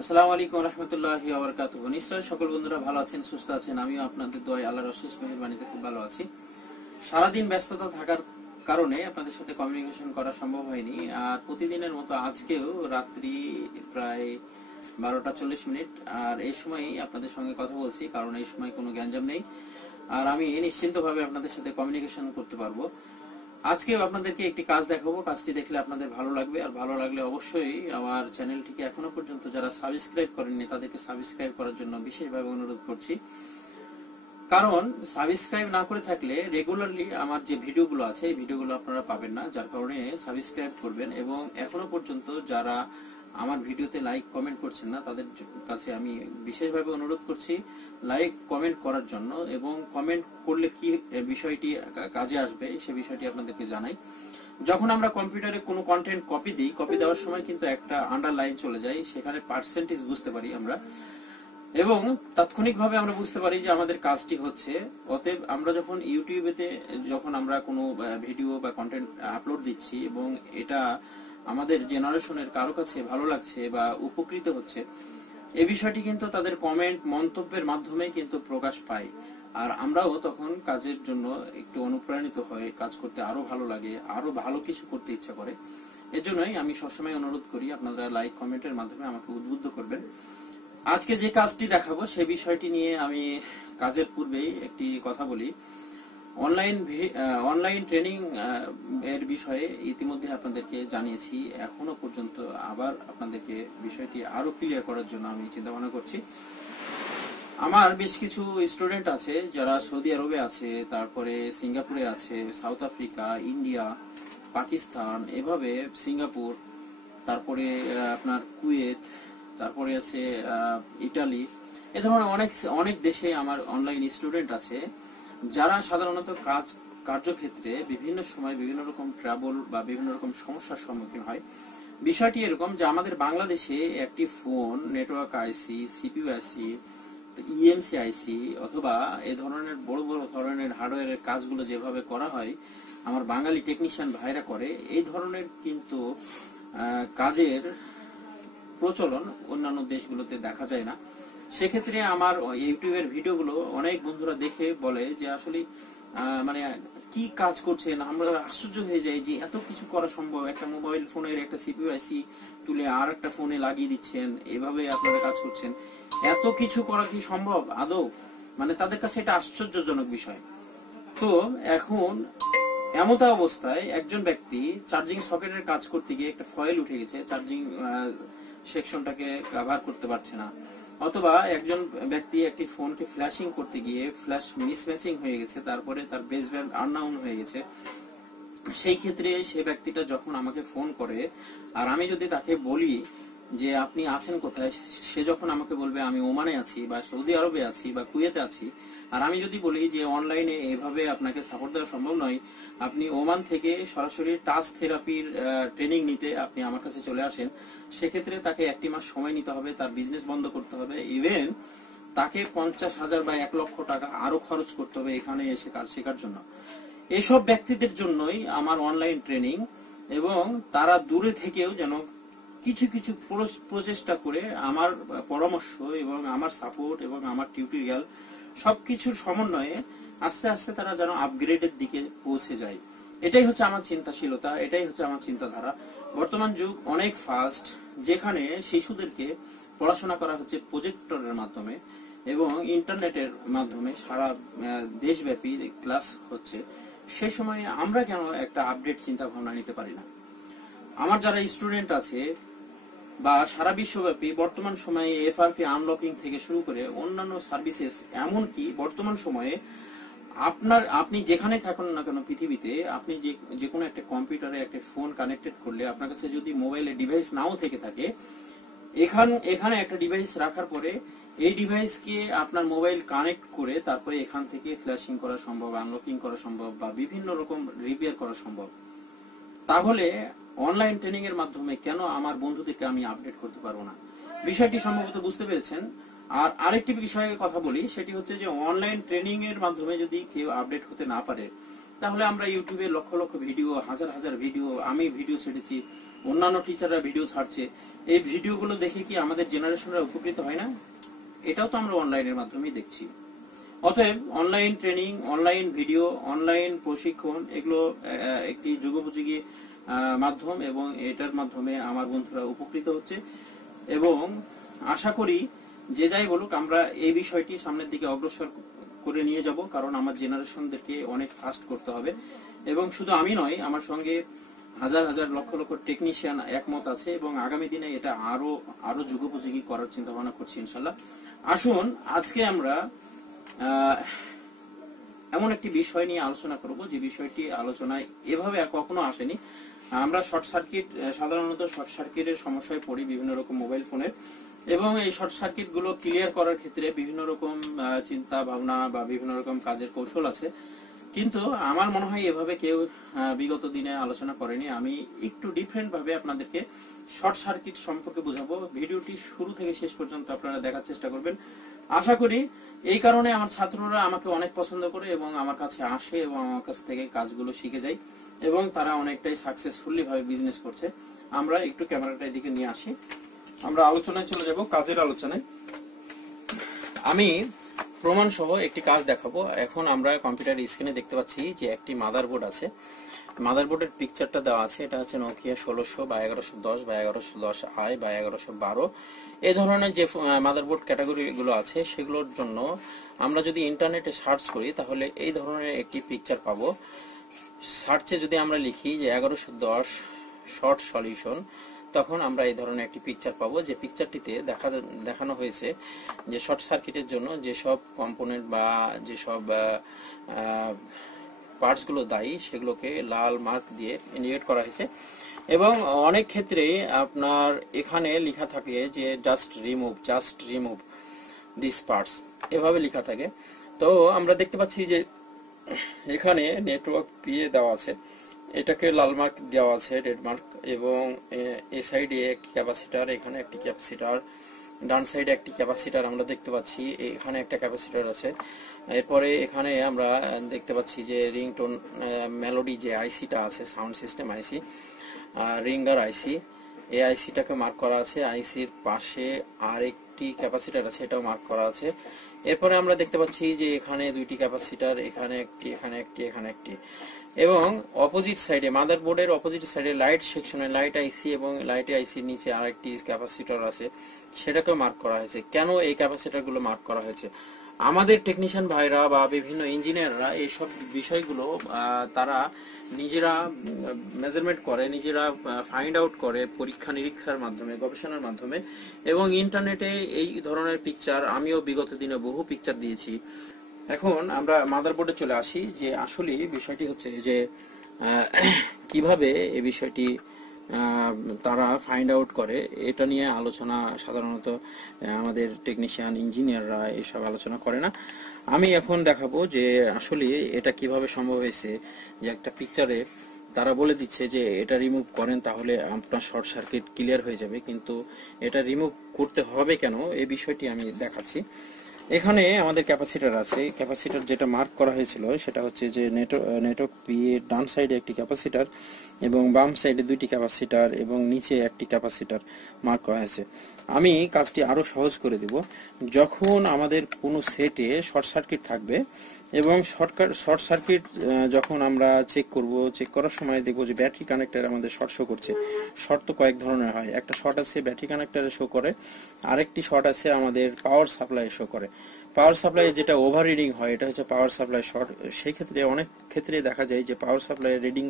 আসসালামু আলাইকুম রহমতুল্লাহ আবরকাত নিশ্চয় সকল বন্ধুরা ভালো আছেন, সুস্থ আছেন। আমিও আপনাদের দোয়াই আল্লাহর অশেষ মেহরবানিতে খুব ভালো আছি। সারাদিন ব্যস্ততা থাকার কারণে আপনাদের সাথে কমিউনিকেশন করা সম্ভব হয়নি। আর প্রতিদিনের মতো আজকেও রাত্রি প্রায় বারোটা চল্লিশ মিনিট। আর এই সময়ই আপনাদের সঙ্গে কথা বলছি, কারণ এই সময় কোনো গ্যাঞ্জাম নেই। আর আমি নিশ্চিন্তভাবে আপনাদের সাথে কমিউনিকেশন করতে পারব। আজকেও আপনাদেরকে একটি কাজ দেখাবো। কাজটি দেখলে আপনাদের ভালো লাগবে। আর ভালো লাগলে অবশ্যই আমার চ্যানেলটিকে এখনও পর্যন্ত যারা সাবস্ক্রাইব করেননি, তাদেরকে সাবস্ক্রাইব করার জন্য বিশেষভাবে অনুরোধ করছি। কারণ সাবস্ক্রাইব না করে থাকলে রেগুলারলি আমার যে ভিডিওগুলো আছে, এই ভিডিওগুলো আপনারা পাবেন না। যার কারণে সাবস্ক্রাইব করবেন এবং এখনও পর্যন্ত যারা আমার ভিডিওতে লাইক কমেন্ট করছেন না, তাদের কাছে আমি বিশেষভাবে অনুরোধ করছি লাইক কমেন্ট করার জন্য এবং কমেন্ট করলে কি বিষয়টি কাজে আসবে সে বিষয়টি আপনাদেরকে জানাই। যখন আমরা কম্পিউটারে কোনো কন্টেন্ট কপি দিই কপি দেওয়ার সময় কিন্তু একটা আন্ডারলাইন চলে যায়, সেখানে পার্সেন্টেজ বুঝতে পারি আমরা। এবং তাৎক্ষণিকভাবে আমরা বুঝতে পারি যে আমাদের কাজটি হচ্ছে, অতএব আমরা যখন ইউটিউবেতে যখন আমরা কোনো ভিডিও বা কন্টেন্ট আপলোড দিচ্ছি এবং এটা আমাদের জেনারেশনের কারও কাছে ভালো লাগছে বা উপকৃত হচ্ছে, এ বিষয়টি কিন্তু তাদের কমেন্ট, মন্তব্যের মাধ্যমে কিন্তু প্রকাশ পায়। আর আমরাও তখন কাজের জন্য একটু অনুপ্রাণিত হয়ে কাজ করতে আরও ভালো লাগে, আরও ভালো কিছু করতে ইচ্ছা করে। এজন্যই আমি সবসময় অনুরোধ করি, আপনারা লাইক, কমেন্টের মাধ্যমে আমাকে উদ্বুদ্ধ করবেন। আজকে যে কাজটি দেখাবো, সে বিষয়টি নিয়ে আমি কাজের পূর্বেই একটি কথা বলি। অনলাইন অনলাইন ট্রেনিং এর বিষয়ে ইতিমধ্যে আপনাদেরকে জানিয়েছি। এখনও পর্যন্ত আবার আপনাদেরকে বিষয়টি আরও ক্লিয়ার করার জন্য আমি চিন্তা ভাবনা করছি। আমার বেশ কিছু স্টুডেন্ট আছে যারা সৌদি আরবে আছে, তারপরে সিঙ্গাপুরে আছে, সাউথ আফ্রিকা, ইন্ডিয়া, পাকিস্তান, এভাবে সিঙ্গাপুর, তারপরে আপনার কুয়েত, তারপরে আছে ইটালি। এ ধরনের অনেক অনেক দেশে আমার অনলাইন স্টুডেন্ট আছে। যারা সাধারণত কাজ, কার্যক্ষেত্রে বিভিন্ন সময় বিভিন্ন রকম ট্রাভেল বা বিভিন্ন রকম সমস্যার সম্মুখীন হয়। বিষয়টি এরকম যে আমাদের বাংলাদেশে একটি phone network IC CPU IC EMC IC অথবা এ ধরনের বড় বড় ধরনের হার্ডওয়্যারের কাজগুলো যেভাবে করা হয়, আমার বাঙালি টেকনিশিয়ান ভাইরা করে, এই ধরনের কিন্তু কাজের প্রচলন অন্যান্য দেশগুলোতে দেখা যায় না। সেক্ষেত্রে আমার ইউটিউবের ভিডিওগুলো অনেক বন্ধুরা দেখে বলে যে আসলে মানে কি কাজ করছেন আমরা আশ্চর্য হয়ে যাই যে এত কিছু করা সম্ভব। একটা মোবাইল ফোনের একটা সিপিইউ আইসি তুলে আর একটা ফোনে লাগিয়ে দিচ্ছেন, এভাবে আপনারা কাজ করছেন। এত কিছু করা কি সম্ভব? আদৌ? মানে তাদের কাছে এটা আশ্চর্যজনক বিষয়। তো এখন এমতা অবস্থায় একজন ব্যক্তি চার্জিং সকেটের কাজ করতে গিয়ে একটা ফয়েল উঠে গেছে। চার্জিং সেকশনটাকে কভার করতে পারছে না। অথবা একজন ব্যক্তি একটি ফোনকে ফ্ল্যাশিং করতে গিয়ে ফ্ল্যাশ মিসম্যাচিং হয়ে গেছে, তারপরে তার বেস ব্যান্ড আননাউন হয়ে গেছে, সেই ক্ষেত্রে সেই ব্যক্তিটা যখন আমাকে ফোন করে, আর আমি যদি তাকে বলি যে আপনি আছেন কোথায়, সে যখন আমাকে বলবে আমি ওমানে আছি বা সৌদি আরবে আছি বা কুয়েতে আছি, আর আমি যদি বলি যে অনলাইনে এভাবে আপনাকে সাপোর্ট দেওয়া সম্ভব নয় আপনি ওমান থেকে সরাসরি টাচ থেরাপির ট্রেনিং নিতে আপনি আমার কাছে চলে আসেন। সেক্ষেত্রে তাকে একটি মাস সময় নিতে হবে, তার বিজনেস বন্ধ করতে হবে। ইভেন তাকে পঞ্চাশ হাজার বা এক লক্ষ টাকা আরও খরচ করতে হবে এখানে এসে কাজ শেখার জন্য। এসব ব্যক্তিদের জন্যই আমার অনলাইন ট্রেনিং এবং তারা দূরে থেকেও যেন কিছু কিছু প্রচেষ্টা করে আমার পরামর্শ এবং আমার সাপোর্ট এবং আমার টিউটোরিয়াল সবকিছুর সমন্বয়ে আস্তে আস্তে তারা যেন আপগ্রেডের দিকে পৌঁছে যায়। এটাই হচ্ছে আমার চিন্তাশীলতা, এটাই হচ্ছে আমার চিন্তাধারা। বর্তমান যুগ অনেক ফাস্ট যেখানে শিশুদেরকে পড়াশোনা করা হচ্ছে প্রজেক্টরের মাধ্যমে এবং ইন্টারনেটের মাধ্যমে। সারা দেশব্যাপী ক্লাস হচ্ছে। সে সময়ে আমরা কেন একটা আপডেট চিন্তা ভাবনা নিতে পারি না? আমার যারা স্টুডেন্ট আছে বা সারা বিশ্বব্যাপী বর্তমান সময়ে এফআরপি আনলকিং থেকে শুরু করে অন্যান্য সার্ভিসেস এমনকি বর্তমান সময়ে আপনার, আপনি যেখানে থাকুন না কেন পৃথিবীতে, আপনি যে যে কোনো একটা কম্পিউটারে একটা ফোন কানেক্টেড করলে আপনার কাছে যদি মোবাইলে ডিভাইস নাও থেকে থাকে, এখান, এখানে একটা ডিভাইস রাখার পরে এই ডিভাইসকে আপনার মোবাইল কানেক্ট করে তারপরে এখান থেকে ফ্ল্যাশিং করা সম্ভব আনলকিং করা সম্ভব বা বিভিন্ন রকম রিপেয়ার করা সম্ভব। তাহলে অনলাইন ট্রেনিং এর মাধ্যমে কেন আমার বন্ধুদেরকে আমি আপডেট করতে পারব না? বিষয়টি সম্ভবত বুঝতে পেরেছেন। আর আরেকটি বিষয়ে কথা বলি, সেটি হচ্ছে যে অনলাইন ট্রেনিং এর মাধ্যমে যদি কেউ আপডেট হতে না পারে, তাহলে আমরা ইউটিউবে লক্ষ লক্ষ ভিডিও হাজার হাজার ভিডিও আমি ভিডিও ছেড়েছি, অন্যান্য টিচাররা ভিডিও ছাড়ছে। এই ভিডিওগুলো দেখে কি আমাদের জেনারেশনরা উপকৃত হয় না? এটাও তো আমরা অনলাইনের মাধ্যমেই দেখছি। অতএব online training online video online প্রশিক্ষণ, এগুলো একটি যুগোপযোগী মাধ্যম এবং এটার মাধ্যমে আমার বন্ধুরা উপকৃত হচ্ছে। এবং আশা করি যে যাই বলুক, আমরা এই বিষয়টি সামনের দিকে অগ্রসর করে নিয়ে যাব, কারণ আমার জেনারেশনদেরকে অনেক ফাস্ট করতে হবে। এবং শুধু আমি নয়, আমার সঙ্গে হাজার হাজার লক্ষ লক্ষ টেকনিশিয়ান একমত আছে, এবং আগামী দিনে এটা আরও আরও যুগোপযোগী করার চিন্তা ভাবনা করছি ইনশাল্লাহ আসুন, আজকে আমরা এমন একটি বিষয় নিয়ে আলোচনা করব, যে বিষয়টি আলোচনায় এভাবে কখনো আসেনি। আমরা শর্ট সার্কিট, সাধারণত শর্ট সার্কিটের সমস্যায় পড়ি বিভিন্ন রকম মোবাইল ফোনের। এবং এই শর্ট সার্কিটগুলো ক্লিয়ার করার ক্ষেত্রে বিভিন্ন রকম চিন্তা ভাবনা বা বিভিন্ন রকম কাজের কৌশল আছে। কিন্তু আমার মনে হয় এভাবে কেউ বিগত দিনে আলোচনা করেনি। আমি একটু ডিফারেন্ট ভাবে আপনাদেরকে শর্ট সার্কিট সম্পর্কে বোঝাবো। ভিডিওটি শুরু থেকে শেষ পর্যন্ত আপনারা দেখার চেষ্টা করবেন। আশা করি এই কারণে আমার ছাত্ররা আমাকে অনেক পছন্দ করে এবং আমার কাছে আসে এবং আমার কাছ থেকে কাজগুলো শিখে যায় এবং তারা অনেকটাই সাকসেসফুলি ভাবে বিজনেস করছে। আমরা একটু ক্যামেরাটা এদিকে নিয়ে আসি। আমরা আলোচনায় চলে যাব, কাজের আলোচনায়। আমি প্রমাণ সহ একটি কাজ দেখাবো। এখন আমরা কম্পিউটার স্ক্রিনে দেখতে পাচ্ছি যে একটি মাদারবোর্ড আছে। মাদারবোর্ডের পিকচারটা দেওয়া আছে। এটা হচ্ছে নোকিয়া ষোলোশো বা এগারোশো দশ বা এগারোশো দশ আই বা এগারোশো বারো। এই ধরনের যে মাদারবোর্ড ক্যাটাগরি গুলো আছে, সেগুলোর জন্য আমরা যদি ইন্টারনেটে সার্চ করি, তাহলে এই ধরনের একটি পিকচার পাবো। সার্চে যদি আমরা লিখি যে এগারোশো দশ শর্ট সলিউশন তখন আমরা এই ধরনের একটি পিকচার পাবো যে পিকচারটিতে দেখা দেখানো হয়েছে যে শর্ট সার্কিটের জন্য যেসব কম্পোনেন্ট বা যেসব পার্টসগুলো দায়ী সেগুলোকে লাল মার্ক দিয়ে ইন্ডিকেট করা হয়েছে। এবং অনেক ক্ষেত্রে আপনার এখানে লেখা থাকে যে just remove just remove this parts এভাবে লেখা থাকে। তো আমরা দেখতে পাচ্ছি যে এখানে নেটওয়ার্ক পিএ দেওয়া আছে। এটাকে লাল মার্ক দেওয়া আছে রেড মার্ক এবং এ সাইডে একটি ক্যাপাসিটার এখানে একটি ক্যাপাসিটার ডান সাইডে একটি ক্যাপাসিটার আমরা দেখতে পাচ্ছি, এখানে একটা ক্যাপাসিটার আছে। এরপরে এখানে আমরা দেখতে পাচ্ছি যে রিংটোন মেলোডি যে আইসিটা আছে sound system IC ringer IC এই আইসিটাকে মার্ক করা আছে। আইসির পাশে আরেকটি ক্যাপাসিটার আছে, এটাও মার্ক করা আছে। এরপরে আমরা দেখতে পাচ্ছি যে এখানে দুইটি ক্যাপাসিটার এখানে একটি এখানে একটি এখানে একটি। এবং অপোজিট সাইডে মাদার বোর্ডের অপোজিট সাইডে লাইট সেকশনে লাইট আইসি এবং লাইট আইসির নিচে আরেকটি ক্যাপাসিটর আছে সেটাকে মার্ক করা হয়েছে। কেন এই ক্যাপাসিটরগুলো মার্ক করা হয়েছে? আমাদের টেকনিশিয়ান ভাইরা বা বিভিন্ন ইঞ্জিনিয়াররা এইসব বিষয়গুলো তারা নিজেরা মেজারমেন্ট করে, নিজেরা ফাইন্ড আউট করে পরীক্ষা নিরীক্ষার মাধ্যমে, গবেষণার মাধ্যমে এবং ইন্টারনেটে এই ধরনের পিকচার আমিও বিগত দিনে বহু পিকচার দিয়েছি। এখন আমরা মাদারবোর্ডে চলে আসি যে আসলে বিষয়টি হচ্ছে যে কীভাবে এই বিষয়টি তারা ফাইন্ড আউট করে, এটা নিয়ে আলোচনা সাধারণত আমাদের টেকনিশিয়ান ইঞ্জিনিয়াররা এসব আলোচনা করে না। আমি এখন দেখাবো যে আসলে এটা কীভাবে সম্ভব হয়েছে যে একটা পিকচারে তারা বলে দিচ্ছে যে এটা রিমুভ করেন তাহলে আপনার শর্ট সার্কিট ক্লিয়ার হয়ে যাবে, কিন্তু এটা রিমুভ করতে হবে কেন? এই বিষয়টি আমি দেখাচ্ছি। এখানে আমাদের ক্যাপাসিটার আছে। ক্যাপাসিটার যেটা মার্ক করা হয়েছিল, সেটা হচ্ছে যে নেটওয়ার্ক পি এর ডান সাইডে একটি ক্যাপাসিটার এবং বাম সাইডে দুইটি ক্যাপাসিটার এবং নিচে একটি ক্যাপাসিটার মার্ক করা হয়েছে। আমি কাজটি আরও সহজ করে দিব। যখন আমাদের কোনো সেটে শর্ট সার্কিট থাকবে এবং শর্ট সার্কিট যখন আমরা চেক করব চেক করার সময় দেখব যে ব্যাটারি কানেক্টর আমাদের শর্ট শো করছে। শর্ট তো কয়েক ধরনের হয়। একটা শর্ট আছে ব্যাটারি কানেক্টরে শো করে, আরেকটি শর্ট আছে আমাদের পাওয়ার সাপ্লাই শো করে। পাওয়ার সাপ্লাই যেটা ওভার রিডিং হয়, এটা হচ্ছে পাওয়ার সাপ্লাই শর্ট সেই ক্ষেত্রে অনেক ক্ষেত্রে দেখা যায় যে power supply reading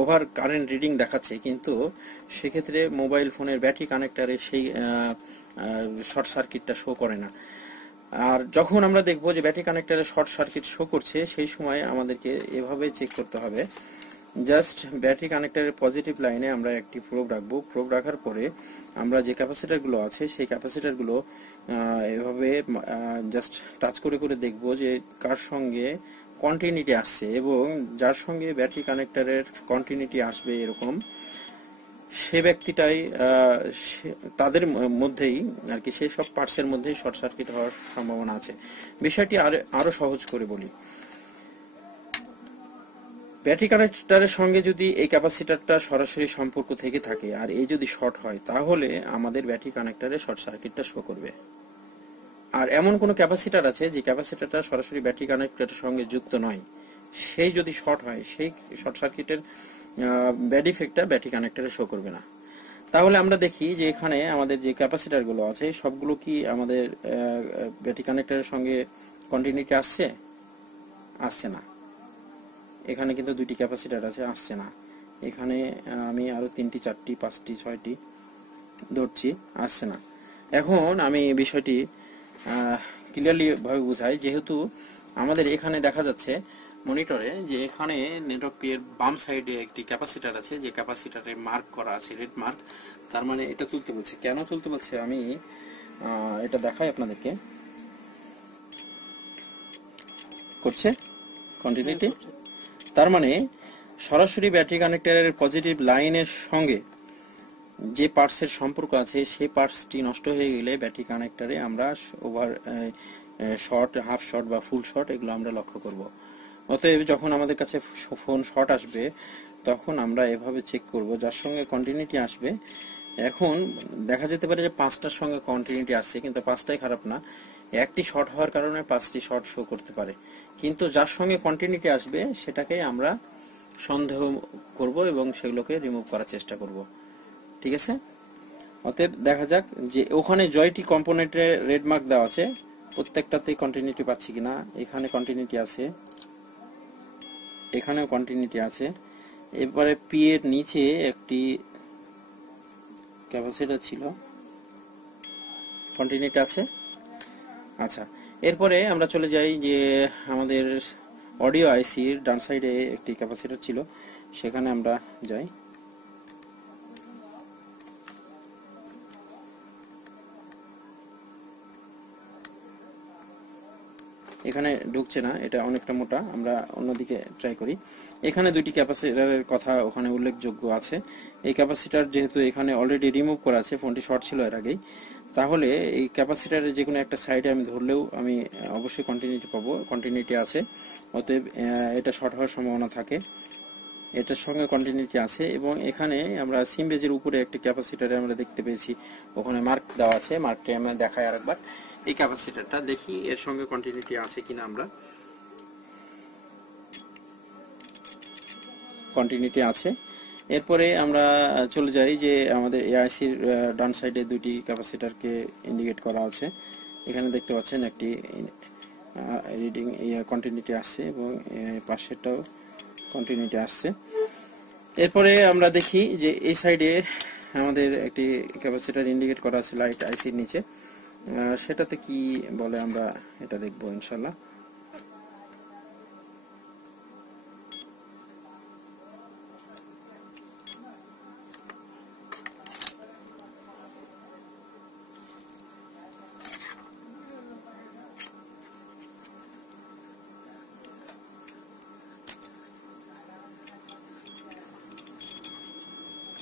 over current reading দেখাচ্ছে, কিন্তু সেক্ষেত্রে মোবাইল ফোনের ব্যাটারি কানেক্টারে সেই শর্ট সার্কিটটা শো করে না। আর যখন আমরা দেখব যে ব্যাটারি কানেক্টরে শর্ট সার্কিট শো করছে, সেই সময় আমাদেরকে এভাবে চেক করতে হবে। জাস্ট ব্যাটারি কানেক্টরের পজিটিভ লাইনে আমরা একটি প্রোব রাখব। প্রোব রাখার পরে আমরা যে ক্যাপাসিটারগুলো আছে, সেই ক্যাপাসিটারগুলো এভাবে জাস্ট টাচ করে করে দেখব যে কার সঙ্গে কন্টিনিউটি আসছে এবং যার সঙ্গে ব্যাটারি কানেক্টারের কন্টিনিউটি আসবে এরকম, সে ব্যক্তিটাই তাদের মধ্যেই আর কি সেই সব পার্টসের মধ্যেই শর্ট সার্কিট হওয়ার সম্ভাবনা আছে। বিষয়টি আরও সহজ করে বলি। ব্যাটারি কানেক্টরের সঙ্গে যদি এই ক্যাপাসিটারটা সরাসরি সম্পর্ক থেকে থাকে আর এই যদি শর্ট হয়, তাহলে আমাদের ব্যাটারি কানেক্টরে শর্ট সার্কিটটা শো করবে। আর এমন কোনো ক্যাপাসিটার আছে যে ক্যাপাসিটারটা সরাসরি ব্যাটারি কানেক্টরের সঙ্গে যুক্ত নয়। সেই যদি শর্ট হয়, সেই শর্ট সার্কিটের ব্যাড ইফেক্টটা ব্যাটারি কানেক্টরে শো করবে না। তাহলে আমরা দেখি যে এখানে আমাদের যে ক্যাপাসিটারগুলো আছে, সবগুলো কি আমাদের ব্যাটারি কানেক্টরের সঙ্গে কন্টিনিউটি আসছে? আসছে না। এখানে কিন্তু দুইটি ক্যাপাসিটার আছে, আসছে না। এখানে আমি আরও তিনটি, চারটি, পাঁচটি, ছয়টি ধরছি, আসছে না। এখন আমি বিষয়টি ক্লিয়ারলি ভাবে বুঝাই, যেহেতু আমাদের এখানে দেখা যাচ্ছে মনিটরে যে এখানে নেটওয়ার্ক এর বাম সাইডে একটি ক্যাপাসিটার আছে, যে ক্যাপাসিটারে মার্ক করা আছে রেড মার্ক তার মানে এটা তুলতে বলছে। কেন তুলতে বলছে? আমি এটা দেখাই আপনাদেরকে। করছে? কন্টিনিউটি তার মানে সরাসরি ব্যাটারি কানেক্টরের পজিটিভ লাইনের সঙ্গে যে পার্টসের সম্পর্ক আছে সেই পার্টসটি নষ্ট হয়ে গেলে ব্যাটারি কানেক্টরে আমরা ওভার শর্ট হাফ শর্ট বা ফুল শর্ট এগুলো আমরা লক্ষ্য করব। অতএব যখন আমাদের কাছে ফোন শর্ট আসবে, তখন আমরা এভাবে চেক করব, যার সঙ্গে কন্টিনিউটি আসবে। এখন দেখা যেতে পারে যে পাঁচটার সঙ্গে কন্টিনিউটি আসছে, কিন্তু পাঁচটাই খারাপ না। একটি শর্ট হওয়ার কারণে পাঁচটি শর্ট শো করতে পারে। কিন্তু যার সঙ্গে কন্টিনিউটি আসবে, সেটাকে আমরা সন্দেহ করব এবং সেগুলোকে রিমুভ করার চেষ্টা করব। ঠিক আছে? অতএব দেখা যাক যে ওখানে জয়টি কম্পোনেন্টে রেড মার্ক দেওয়া আছে, প্রত্যেকটাতেই কন্টিনিউটি পাচ্ছি কিনা। এখানে কন্টিনিউটি আছে, এখানেও কন্টিনিউটি আছে। এরপরে পি এর নিচে একটি ক্যাপাসিটার ছিল কন্টিনিউটি আছে। আচ্ছা এরপরে আমরা চলে যাই যে আমাদের অডিও আইসির ডান সাইডে একটি ক্যাপাসিটার ছিল, সেখানে আমরা যাই। এখানে ঢুকছে না, এটা অনেকটা মোটা, আমরা অন্যদিকে ট্রাই করি। এখানে দুইটি ক্যাপাসিটারের কথা ওখানে উল্লেখযোগ্য আছে। এই ক্যাপাসিটার যেহেতু এখানে অলরেডি রিমুভ করা আছে ফোনটি শর্ট ছিল এর আগেই। তাহলে এই ক্যাপাসিটারের যে কোনো একটা সাইডে আমি ধরলেও আমি অবশ্যই কন্টিনিউটি পাবো। কন্টিনিউটি আছে। অতএব এটা শর্ট হওয়ার সম্ভাবনা থাকে। এটার সঙ্গে কন্টিনিউটি আছে এবং এখানে আমরা সিম বেজের উপরে একটি ক্যাপাসিটারে আমরা দেখতে পেয়েছি। ওখানে মার্ক দেওয়া আছে। মার্কটি আমরা দেখাই আরেকবার। এই ক্যাপাসিটারটা দেখি এর সঙ্গে কন্টিনিউটি আছে কিনা আমরা। কন্টিনিউটি আছে। এরপরে আমরা চলে যাই যে আমাদের এআইসির ডান সাইডে দুটি ক্যাপাসিটারকে ইন্ডিকেট করা আছে। এখানে দেখতে পাচ্ছেন একটি রিডিং কন্টিনিউটি আসছে এবং পাশেরটাও কন্টিনিউটি আসছে। এরপরে আমরা দেখি যে এই সাইডে আমাদের একটি ক্যাপাসিটার ইন্ডিকেট করা আছে লাইট আইসির নিচে। সেটাতে কি বলে আমরা এটা দেখব ইনশাল্লাহ।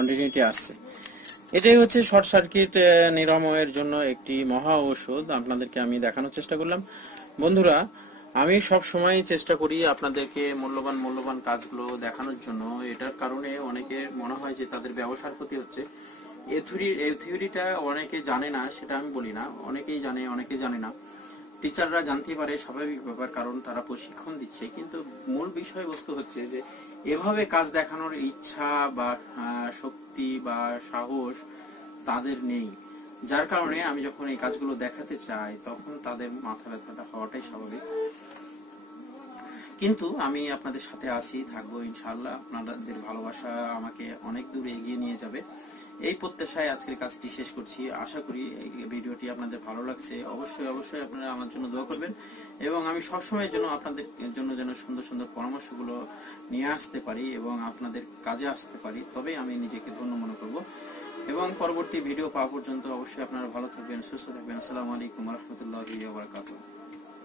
কন্টিনিউটি আসছে। এটাই হচ্ছে শর্ট সার্কিট নিরাময়ের জন্য একটি মহা ঔষধ। আপনাদেরকে আমি দেখানোর চেষ্টা করলাম। বন্ধুরা, আমি সব সময় চেষ্টা করি আপনাদেরকে মূল্যবান মূল্যবান কাজগুলো দেখানোর জন্য। এটার কারণে অনেকে মনে হয় যে তাদের ব্যবসার ক্ষতি হচ্ছে। এই থিওরি এই থিওরিটা অনেকে জানে না, সেটা আমি বলি না। অনেকেই জানে, অনেকে জানে না। টিচাররা জানতে পারে, স্বাভাবিক ব্যাপার, কারণ তারা প্রশিক্ষণ দিচ্ছে। কিন্তু মূল বিষয়বস্তু হচ্ছে যে এভাবে কাজ দেখানোর ইচ্ছা বা শক্তি বা সাহস তাদের নেই। যার কারণে আমি যখন এই কাজগুলো দেখাতে চাই, তখন তাদের মাথা ব্যথাটা হওয়াটাই স্বাভাবিক। কিন্তু আমি আপনাদের সাথে আছি, থাকব ইনশাল্লাহ আপনাদের ভালোবাসা আমাকে অনেক দূরে এগিয়ে নিয়ে যাবে। এই প্রত্যাশায় আজকের কাজটি শেষ করছি। আশা করি ভিডিওটি আপনাদের ভালো লাগছে। অবশ্যই অবশ্যই আপনারা আমার জন্য দোয়া করবেন এবং আমি সবসময়ের জন্য আপনাদের জন্য যেন সুন্দর সুন্দর পরামর্শগুলো নিয়ে আসতে পারি এবং আপনাদের কাজে আসতে পারি তবে আমি নিজেকে ধন্য মনে করব। এবং পরবর্তী ভিডিও পাওয়া পর্যন্ত অবশ্যই আপনারা ভালো থাকবেন, সুস্থ থাকবেন। আসসালামু আলাইকুম রহমতুল্লাহ বারকাতুহ।